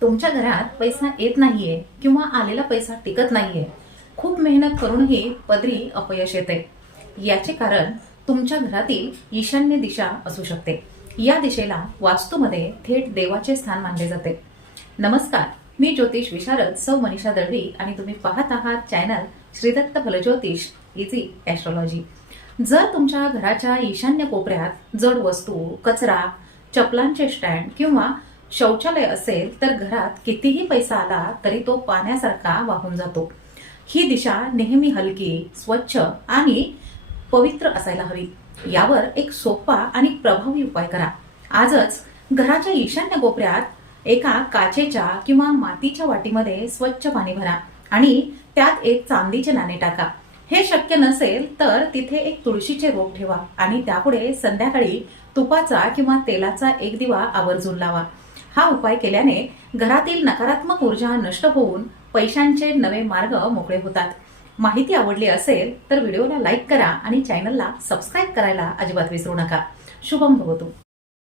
तुमच्या घरात पैसा येत नाहीये किंवा आलेला पैसा टिकत नाहीये, खूप मेहनत करूनही पदरी अपयश येते, याचे कारण तुमच्या घरातील ईशान्य दिशा असू शकते. या दिशेला वास्तूमध्ये थेट देवाचे स्थान मानले जाते. नमस्कार, मी ज्योतिष विशारद सौ मनीषा दळवी आणि तुम्ही पाहत आहात चॅनल श्रीदत्त फलज्योतिष इझी ॲस्ट्रॉलॉजी. जर तुमच्या घराच्या ईशान्य कोपऱ्यात जड वस्तू, कचरा, चपलांचे स्टँड किंवा शौचालय असेल तर घरात कितीही पैसा आला तरी तो पाण्यासारखा वाहून जातो. ही दिशा नेहमी हलकी, स्वच्छ आणि पवित्र असायला हवी. यावर एक सोपा आणि प्रभावी उपाय करा. आजच घराच्या ईशान्य कोपऱ्यात एका काचेच्या किंवा मातीच्या वाटीमध्ये स्वच्छ पाणी भरा आणि त्यात एक चांदीचे नाणे टाका. हे शक्य नसेल तर तिथे एक तुळशीचे रोप ठेवा आणि त्यापुढे संध्याकाळी तुपाचा किंवा तेलाचा एक दिवा आवर्जून लावा. हा उपाय केल्याने घरातील नकारात्मक ऊर्जा नष्ट होऊन पैशांचे नवे मार्ग मोकळे होतात. माहिती आवडली असेल तर व्हिडिओला लाईक करा आणि चॅनलला सबस्क्राईब करायला अजिबात विसरू नका. शुभम भवतु.